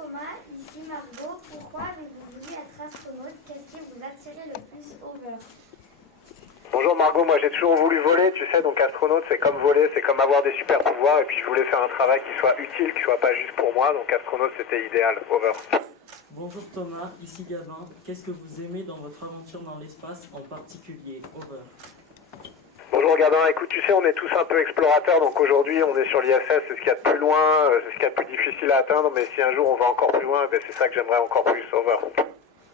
Thomas, ici Margot. Pourquoi avez-vous voulu être astronaute? Qu'est-ce qui vous attirait le plus over? Bonjour Margot, moi j'ai toujours voulu voler, tu sais, donc astronaute c'est comme voler, c'est comme avoir des super pouvoirs et puis je voulais faire un travail qui soit utile, qui soit pas juste pour moi, donc astronaute c'était idéal, over. Bonjour Thomas, ici Gavin. Qu'est-ce que vous aimez dans votre aventure dans l'espace, en particulier? Over. Bonjour Gabin, écoute, tu sais, on est tous un peu explorateurs, donc aujourd'hui on est sur l'ISS, c'est ce qu'il y a de plus loin, c'est ce qu'il y a de plus difficile à atteindre, mais si un jour on va encore plus loin, c'est ça que j'aimerais encore plus, over.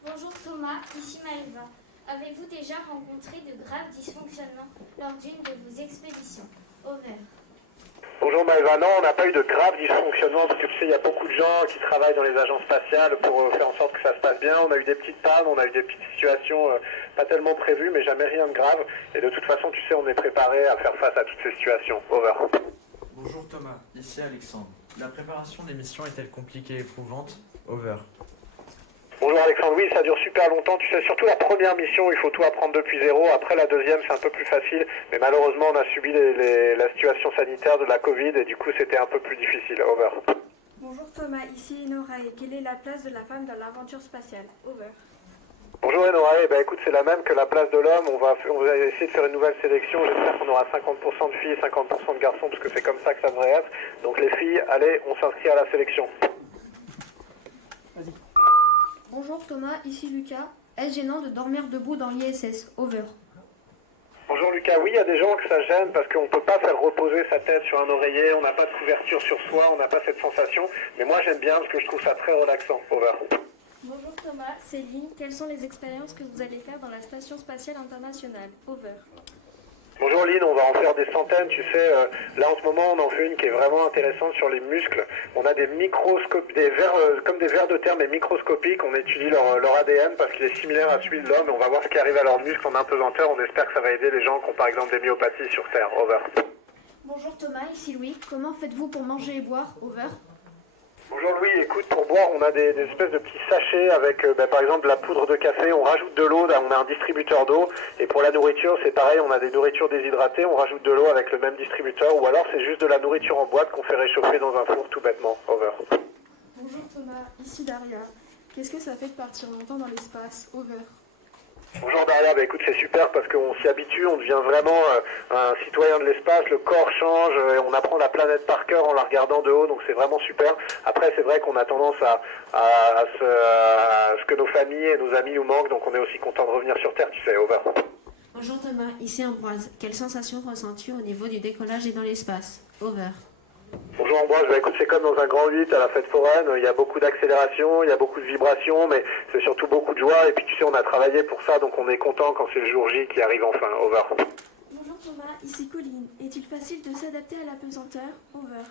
Bonjour Thomas, ici Maëva. Avez-vous déjà rencontré de graves dysfonctionnements lors d'une de vos expéditions? Over. Bonjour Maëva, non, on n'a pas eu de graves dysfonctionnements parce que tu sais, il y a beaucoup de gens qui travaillent dans les agences spatiales pour faire en sorte que ça se passe bien. On a eu des petites pannes, on a eu des petites situations pas tellement prévues, mais jamais rien de grave. Et de toute façon, tu sais, on est préparé à faire face à toutes ces situations. Over. Bonjour Thomas, ici Alexandre. La préparation des missions est-elle compliquée et éprouvante? Over. Bonjour Alexandre, oui, ça dure super longtemps. Tu sais, surtout la première mission, il faut tout apprendre depuis zéro. Après la deuxième, c'est un peu plus facile. Mais malheureusement, on a subi la situation sanitaire de la Covid et du coup, c'était un peu plus difficile. Over. Bonjour Thomas, ici Enora et quelle est la place de la femme dans l'aventure spatiale? Over. Bonjour Enora, écoute, c'est la même que la place de l'homme. On va essayer de faire une nouvelle sélection. J'espère qu'on aura 50% de filles et 50% de garçons parce que c'est comme ça que ça devrait être. Donc les filles, allez, on s'inscrit à la sélection. Vas-y. Bonjour Thomas, ici Lucas. Est-ce gênant de dormir debout dans l'ISS? Over. Bonjour Lucas, oui, il y a des gens que ça gêne parce qu'on ne peut pas faire reposer sa tête sur un oreiller, on n'a pas de couverture sur soi, on n'a pas cette sensation. Mais moi j'aime bien parce que je trouve ça très relaxant. Over. Bonjour Thomas, c'est Lynn. Quelles sont les expériences que vous allez faire dans la Station Spatiale Internationale? Over. Bonjour Lynn, on va en faire des centaines, tu sais, là en ce moment on en fait une qui est vraiment intéressante sur les muscles. On a des microscopes, des vers, comme des vers de terre mais microscopiques, on étudie leur ADN parce qu'il est similaire à celui de l'homme et on va voir ce qui arrive à leurs muscles en apesanteur, on espère que ça va aider les gens qui ont par exemple des myopathies sur Terre. Over. Bonjour Thomas, ici Louis. Comment faites-vous pour manger et boire? Over. Bonjour Louis, écoute, pour boire, on a des espèces de petits sachets avec par exemple de la poudre de café, on rajoute de l'eau, on a un distributeur d'eau, et pour la nourriture c'est pareil, on a des nourritures déshydratées, on rajoute de l'eau avec le même distributeur, ou alors c'est juste de la nourriture en boîte qu'on fait réchauffer dans un four tout bêtement. Over. Bonjour Thomas, ici Daria. Qu'est-ce que ça fait de partir longtemps dans l'espace? Over. Bonjour Daria, écoute, c'est super parce qu'on s'y habitue, on devient vraiment un citoyen de l'espace, le corps change, et on apprend la planète par cœur en la regardant de haut, donc c'est vraiment super. Après, c'est vrai qu'on a tendance à ce que nos familles et nos amis nous manquent, donc on est aussi content de revenir sur Terre, tu sais. Over. Bonjour Thomas, ici Ambroise. Quelle sensation ressens-tu au niveau du décollage et dans l'espace? Over. Bonjour Ambroise, écoute, c'est comme dans un grand 8 à la fête foraine, il y a beaucoup d'accélération, il y a beaucoup de vibrations, mais c'est surtout beaucoup de joie, et puis tu sais, on a travaillé pour ça, donc on est content quand c'est le jour J qui arrive enfin. Over. Bonjour Thomas, ici Colline. Est-il facile de s'adapter à la pesanteur? Over.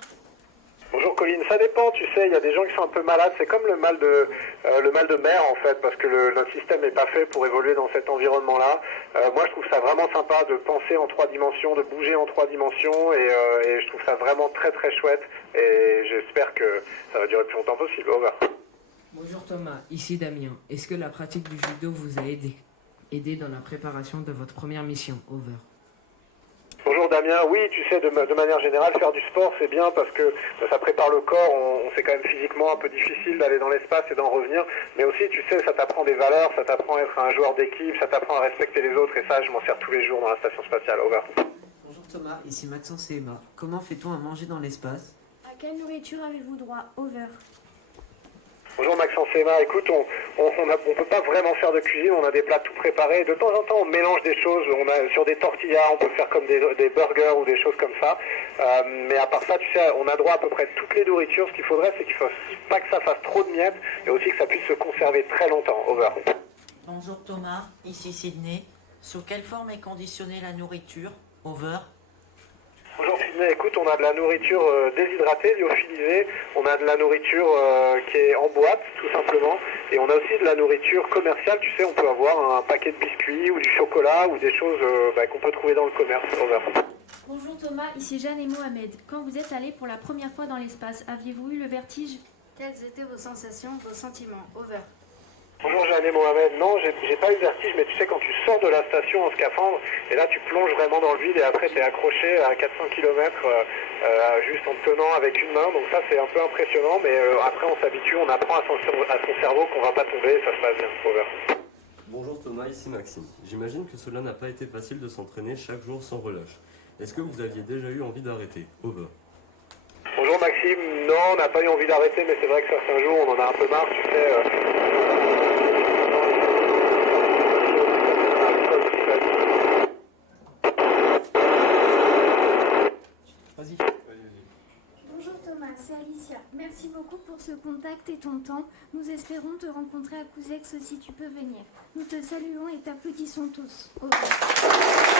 Bonjour Colline, ça dépend, tu sais, il y a des gens qui sont un peu malades, c'est comme le mal de mer en fait, parce que notre système n'est pas fait pour évoluer dans cet environnement-là. Moi je trouve ça vraiment sympa de penser en 3 dimensions, de bouger en 3 dimensions, et je trouve ça vraiment très très chouette, et j'espère que ça va durer le plus longtemps possible. Over. Bonjour Thomas, ici Damien. Est-ce que la pratique du judo vous a aidé dans la préparation de votre première mission? Over. Bonjour Damien, oui, tu sais, de manière générale, faire du sport, c'est bien parce que ça prépare le corps, c'est quand même physiquement un peu difficile d'aller dans l'espace et d'en revenir, mais aussi, tu sais, ça t'apprend des valeurs, ça t'apprend à être un joueur d'équipe, ça t'apprend à respecter les autres, et ça, je m'en sers tous les jours dans la station spatiale. Over. Bonjour Thomas, ici Maxence et Emma. Comment fait-on à manger dans l'espace? À quelle nourriture avez-vous droit? Over. Bonjour Maxence et Emma, écoute, on peut pas vraiment faire de cuisine, on a des plats tout préparés, de temps en temps on mélange des choses, sur des tortillas, on peut faire comme des burgers ou des choses comme ça, mais à part ça, tu sais, on a droit à peu près toutes les nourritures, ce qu'il faudrait c'est qu'il faut pas que ça fasse trop de miettes, et aussi que ça puisse se conserver très longtemps. Over. Bonjour Thomas, ici Sydney. Sous quelle forme est conditionnée la nourriture? Over. Bonjour Sydney, écoute, on a de la nourriture déshydratée, lyophilisée, on a de la nourriture qui est en boîte, tout simplement, et on a aussi de la nourriture commerciale, tu sais, on peut avoir un paquet de biscuits ou du chocolat ou des choses qu'on peut trouver dans le commerce. Over. Bonjour Thomas, ici Jeanne et Mohamed. Quand vous êtes allés pour la première fois dans l'espace, aviez-vous eu le vertige? Quelles étaient vos sensations, vos sentiments? Over. Bonjour Jeanne et Mohamed, non, j'ai pas eu le vertige, mais tu sais, quand tu sors de la station en scaphandre, et là tu plonges vraiment dans le vide, et après tu es accroché à 400 km, juste en tenant avec une main. Donc ça c'est un peu impressionnant, mais après on s'habitue, on apprend à son cerveau qu'on va pas tomber, ça se passe bien. Over. Bonjour Thomas, ici Maxime. J'imagine que cela n'a pas été facile de s'entraîner chaque jour sans relâche. Est-ce que vous aviez déjà eu envie d'arrêter? Over. Bonjour Maxime, non on n'a pas eu envie d'arrêter, mais c'est vrai que certains jours on en a un peu marre, tu sais. Vas-y. Bonjour Thomas, c'est Alicia. Merci beaucoup pour ce contact et ton temps. Nous espérons te rencontrer à Couzex si tu peux venir. Nous te saluons et t'applaudissons tous. Au revoir.